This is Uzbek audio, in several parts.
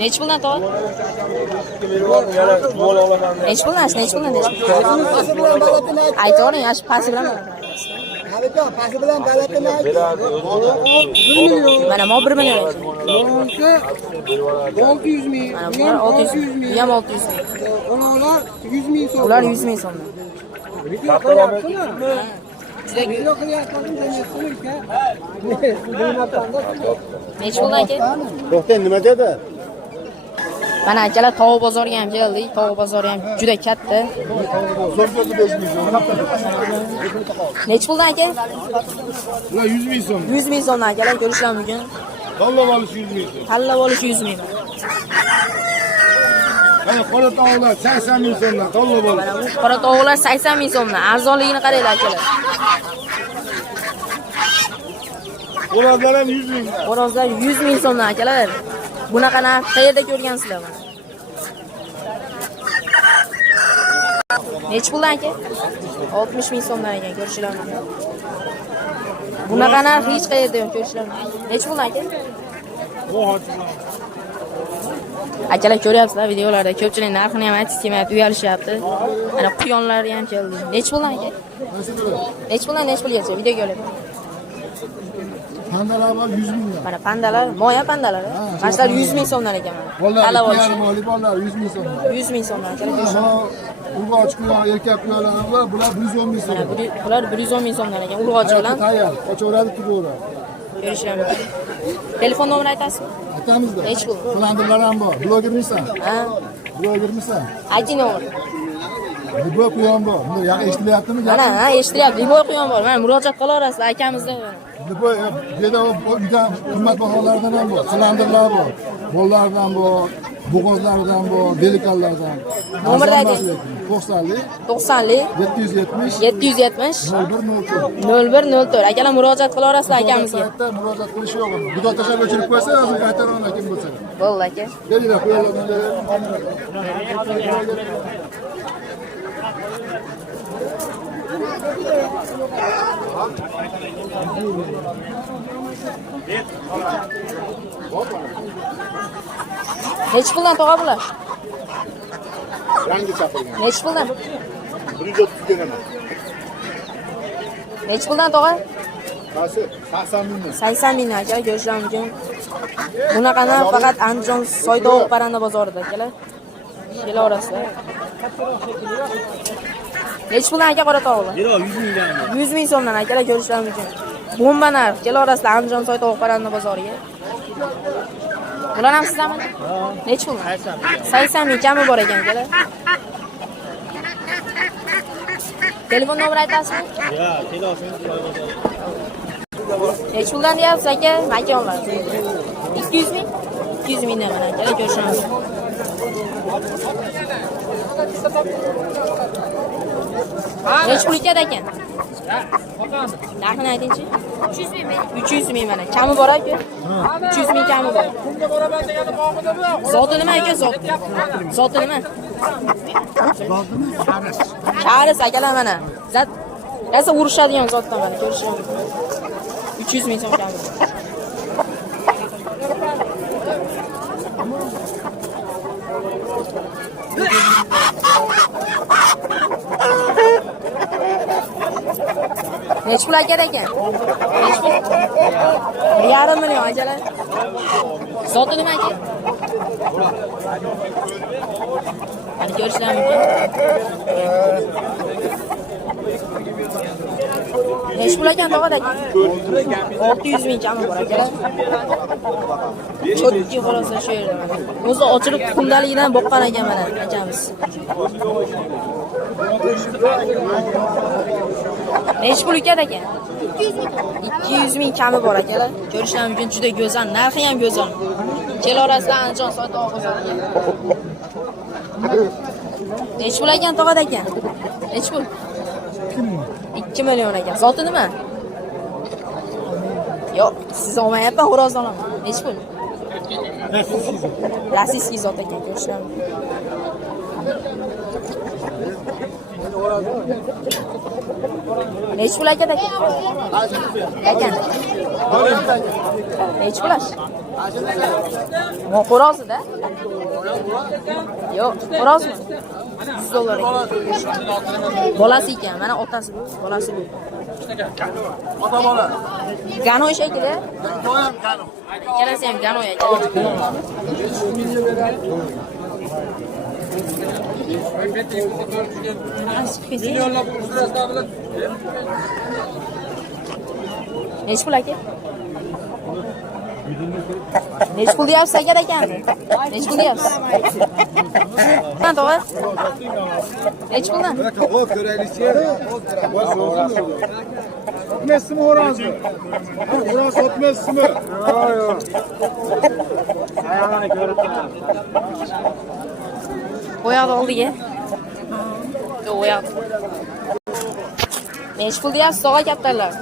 Necha puldan to'g'ri? Necha puldan? Aytavering, ash pasi bilan. Pasi bilan balatini Mana mo 1 million. 600 ming. Mana bular 600 ming. Bu ham 600 ming. Ular 100 ming so'm. Ular 100 ming so'm. Video qilyapsizlar. Juda Video qilyapsizlar demayapsizlar aka. necha puldan aka? To'xtang, nima dedi? Mana akalar tovuq bozoriga ham keldik. Tovuq bozori ham juda katta. Necha puldan aka? Ular 100 ming so'm. 100 ming so'mdan akalar ko'rishlar mumkin. Tanlab olish 100 ming so'm. Tanlab olish 100 ming. Mana qora tovuqlar 80 ming so'mdan tanlab olish. Mana bu qora tovuqlar 80 ming so'mdan. Arzonligini qaranglar akalar. Xo'rozlar ham 100 ming. Xo'rozlar 100 ming so'mdan akalar. Bunaqa narx qayerda ko'rgansizlar buni? Necha puldan aka? 60 ming so'mdan ekan, ko'rishlar mumkin. Bunaqa narx hech qayerda yo'q, ko'rishlar mumkin. Necha puldan aka? Akalar ko'ryapsizlar videolarda ko'pchilik narxini ham aytib kelmayapti, uyalishyapti. Mana quyonlar ham keldi. Necha puldan aka? Necha pulgacha videoga olyapti? Pandalar bor 100 ming. Mana pandalar, moya pandalar. Mana 100 ming so'mdan ekan mana. Talab olish. Bolalar 100 ming so'm. 100 ming so'mdan akalar. Urg'och quyon, erkak quyonlar bor, bular 110 ming so'm. Mana bular 110 ming so'mdan ekan, urg'ochi bilan. Tayyor, qochaveradi, turaveradi. Ko'rishlar mumkin. Telefon nomerini aytasizmi? Aytamizda. Nechi pul? Plandirlar ham bor. Blogermisan? Ha? Blogermisan? Ayting nomer. Liboy quyon bor. Buni eshitilyaptimi? Mana, ha, eshitilyapti. Liboy quyon bor. Mana murojaat qilaverasizlar akamizdan. Liboy uyda qimmatbaholardan ham bor. Silandirlar bor. Bollardan bor, bo'g'ozlardan bor, delikanlardan. Nomerni ayting. 90lik 770 0104. Akalar murojaat qilaverasizlar akamizga. Saytda murojaat qilish yo'q. Video tashlab o'chirib qo'ysa, yozib qaytaraman kim bo'lsa. Bo'ldi aka. Kelinglar, qo'yinglar. Nechi puldan tog'a bular? Yangi chaqirgan. Nechi puldan? 130 teraman. Nechi puldan tog'a? Qaysi? 80 ming. 80 ming aka, ko'rishlar mumkin. Bunaqani faqat Andijon Soytovuq parranda bozorida akalar. Kelaverasizlar. Nechi puldan aka qora tovuqlar? 100 mingdan. 100 ming so'mdan akalar ko'rishlar mumkin. Bomba narx. Kelaverasizlar Andijon Soytovuq parranda bozoriga. Bular ham sizlarmi? Ha. Nechi pul? 80 ming kami bor ekan akalar. Telefon nomeri aytasizmi? Ya, telefon. Nechi puldan deyapsiz aka? Makonlar. 200 ming? 200 mingdan mana akalar ko'rishlar mumkin. Nechi pul ketadi ekan? Narxini aytingchi? 300 ming mana. Kami bor aka? 300 ming kami bor. Zoti nima aka zot? Zoti nima? Charis akalar mana. Zat esa urushadigan zotdan mana ko'rishim. 300 ming so'm kami bor. Nechi pul aka ekan? Nechi pul? 1,5 million akalar. Zoti nima aka? Mana ko'rishlar mumkin. Nechi pul ekan tog'ada aka? 600 ming kami bor akalar. Chotki xolosa shu yerda mana. O'zi ochilib kundaligidan boqqan ekan mana akamiz. Nechi pul ekan aka? 200 ming kami bor akalar. Ko'rishlar mumkin, juda go'zal, narxi ham go'zal. Kelaverasizlar Andijon Soytovuq bozoriga. Nechi pul ekan tog'ada aka? Nechi pul? 2 million ekan. Zoti nima? Yo'q, siz olmayapman, xo'roz olaman. Nechi pul? Rossiyskiy zot ekan, ko'rishlar mumkin. Nechi pul aka? Ekan. Nechi pul? Bu xo'rozida? Yo'q, xo'rozmi? 100 dollar ekan. Bolasi ekan, mana otasi bu, bolasi bu. Ota bola. Gano shekilli. Do'yam qani. Ikkalasi ham gano ekan. Nechi pul aka? Nechi pul deyapsiz aka ekan? Nechi pul deyapsiz? Qancha to'g'ri? Nechi puldan? Sotmaysizmi o'rozmi? O'roz sotmaysizmi? Yo'q. Oyoqni oldiga. Yo'q, oyoq. Nechi pul deyapsiz tog'a kaptarlar?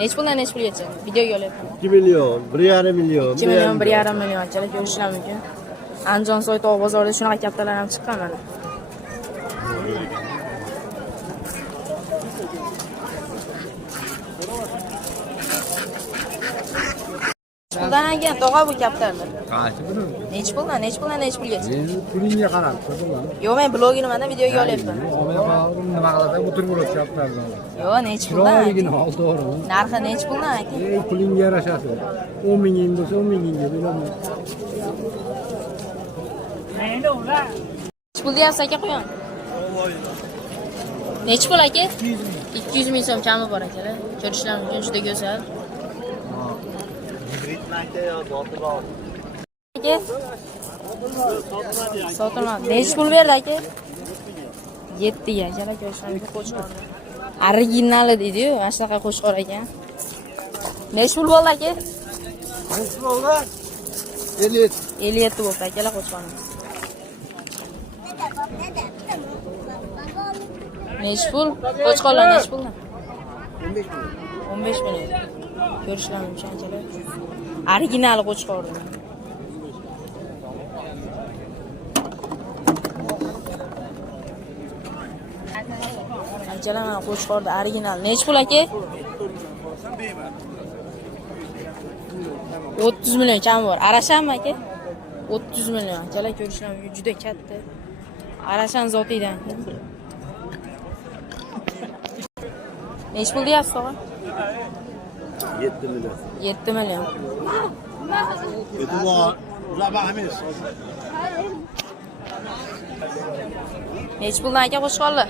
Nechi puldan nechi pulgacha? Videoga olyapman. 2 million, 1,5 million. 2 million, 1,5 million chalar ko'rishlar mumkin. Andijon Soytog' bozorida shunaqa kaptarlar ham chiqqan mana. Puldan ekan tog'a bu kaptarlar. Qancha buni? Nechi puldan, nechi puldan, nechi pulgacha? Pulingga qarab, ko'rdingmi? Yo'q, men blogini mana videoga olyapman. Nima qiladi? Butun bo'lib kaptardan. Yo'q, nechi puldan? Chiroyligini ol, to'g'rimi? Narxi nechi puldan aka? Pulingga yarashasi. 10 minging bo'lsa 10 mingingga beraman. Nechi pul deyapsiz aka qo'yon? Nechi pul aka? 200 ming so'm kami bor akalar. Ko'rishlar mumkin, juda go'zal. Aka? Sotilmadi. Nechi pul berdi aka? 7 ga akalar ko'rishlar mumkin qo'chqor. Originali deydi-yu, mana shunaqa qo'chqor ekan. Nechi pul bo'ldi aka? 57 bo'ldi akalar qo'chqorimiz. Nechi pul? Qo'chqorlar nechi puldan? 15 million. Ko'rishlar mumkin akalar. Original qo'chqor. Anchalar mana qo'chqorda original. Nechi pul aka? 30 million kam bor. Arashanmi aka? 30 million. Akalar ko'rishlar mumkin, juda katta. Arashan zotidan. Nechi pul deyapsiz tog'a? 7 million. 7 million. E'tibor, uzoqamiz. Nechi puldan aka qo'chqorlar?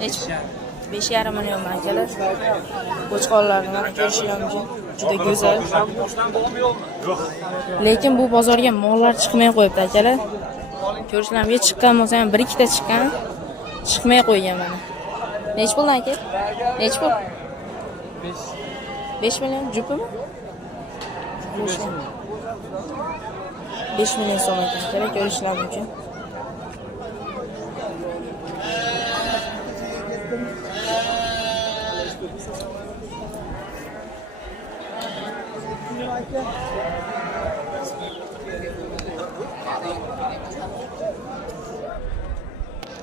Nechi? 5,5 million akalar. Qo'chqorlarni mana ko'rishlar mumkin. Juda go'zal. Lekin bu bozorga mollar chiqmay qo'yibdi akalar. Ko'rishlar mumkin, chiqqan bo'lsa ham 1-2 ta chiqqan. Chiqmay qo'ygan mana. Nechi puldan aka? Nechi pul? 5 million jupimi? 5 million so'm ekan. Kerak ko'rishlar mumkin.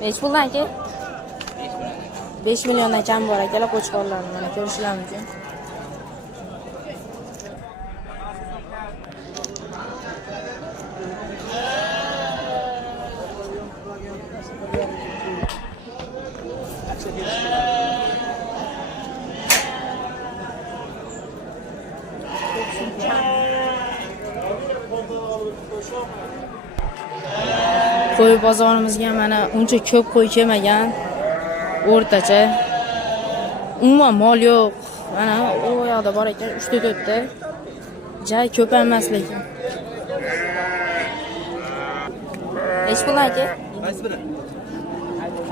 Nechi puldan aka? 5 milliondan kam bor akalar qo'chqorlarni mana ko'rishlar mumkin. Qo'y bozorimizga mana uncha ko'p qo'y kelmagan. O'rtacha. Umuman mol yo'q. Mana u yoqda bor ekan 3-4 ta. Joy ko'p emas lekin. Nechi pul aka? Qaysi biri?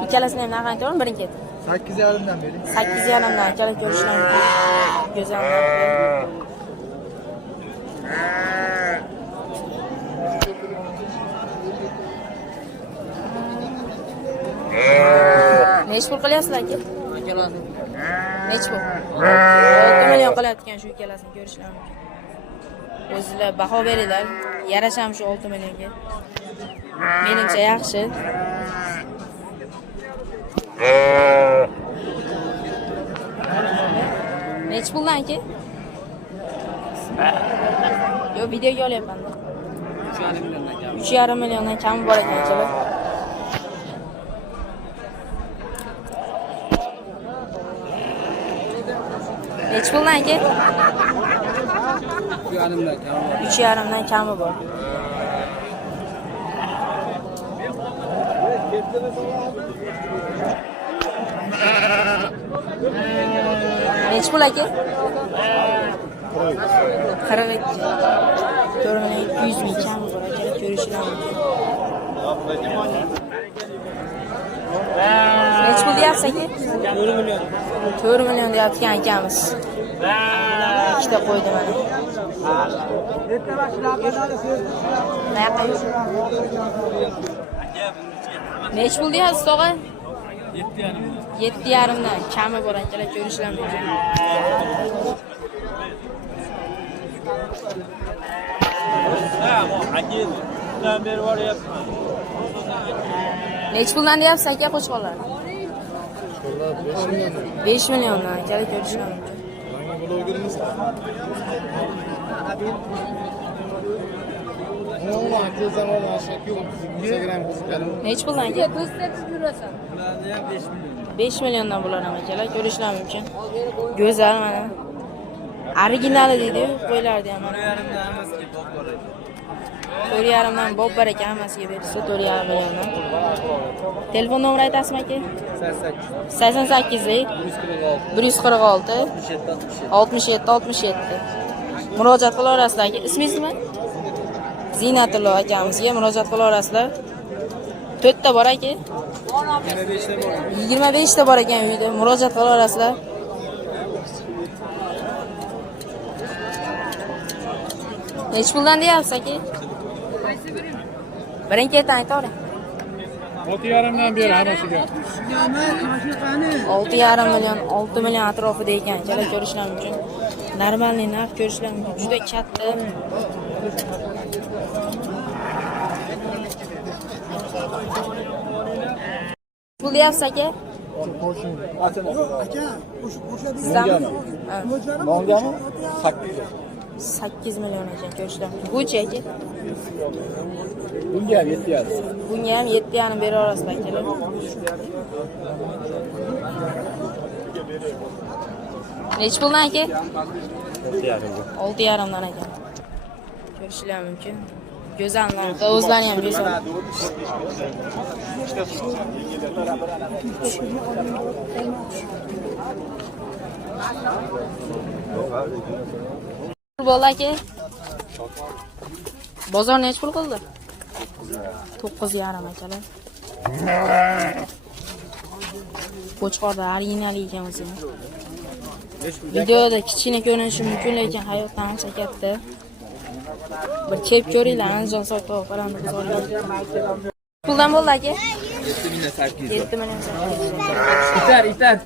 Ikkalasini ham narxini aytaman, birini ket. 8,5 dan bering. 8,5 dan akalar ko'rishlar mumkin. Go'zal narxi. Nechi pul qilyapsiz aka? Nechi pul? 6 million qilayotgan shu ikkalasini ko'rishlar mumkin. O'zingizlar baho beringlar. Yarasham shu 6 millionga. Meningcha yaxshi. Nechi puldan aka? Yo, videoga olyapman. 3,5 milliondan kami bor ekan akalar. Nech puldan aka? 3,5dan kami bor. Nech pul aka? 42. 4,200 ming kami bor aka, ko'rishlar mumkin. Nech pul deyapsiz aka? 4 million. 4 million deyapti akamiz. Ikkita qo'ydi mana. Nech pul deyapsiz tog'a? 7,5dan kami bor akalar, ko'rishlar mumkin. Nech puldan deyapsiz aka qo'chqorlar? 5 milliondan akalar, ko'rishlar mumkin. Nech puldan aka? 5 milliondan bular ham akalar, ko'rishlar mumkin. Go'zal mana. Originali deydi-yu, qo'ylardi ham mana. 4,5dan bob bar ekan, hammasiga bersa 4,5 milliondan. Telefon nomeri aytasizmi aka? 88 146 67 67. Murojaat qilaverasizlar aka. Ismingiz nima? Zinatullo akamizga murojaat qilaverasizlar. 4 ta bor aka. 25 ta bor ekan uyda. Murojaat qilaverasizlar. Nech puldan deyapsiz aka? Birin-ketin aytavering. 6,5dan beri hammasiga. 6,5 million, 6 million atrofida ekan. Kelar ko'rishlar mumkin. Normalniy narx ko'rishlar mumkin. Juda katta. Pul deyapsiz aka? Sizlarmi? Nongami? 8 million ekan ko'rishlar mumkin. Buchi aka? Bunga ham 7,5. Bunga ham 7,5 bera olasizlar akalar. Nech puldan aka? 6,5dan ekan. Ko'rishlar mumkin. Go'zal narxda, o'zlari ham go'zal. Bo'ldi aka. Bozor nech pul qildi? 9,5 akalar. Qo'chqorda original ekan o'zi. Videoda kichkina ko'rinishi mumkin, lekin hayotdan ancha katta. Bir kelib ko'ringlar, Andijon Soytov parandi bozorga. Puldan bo'ldi aka? 7 million 800. 7 million 800. Itar.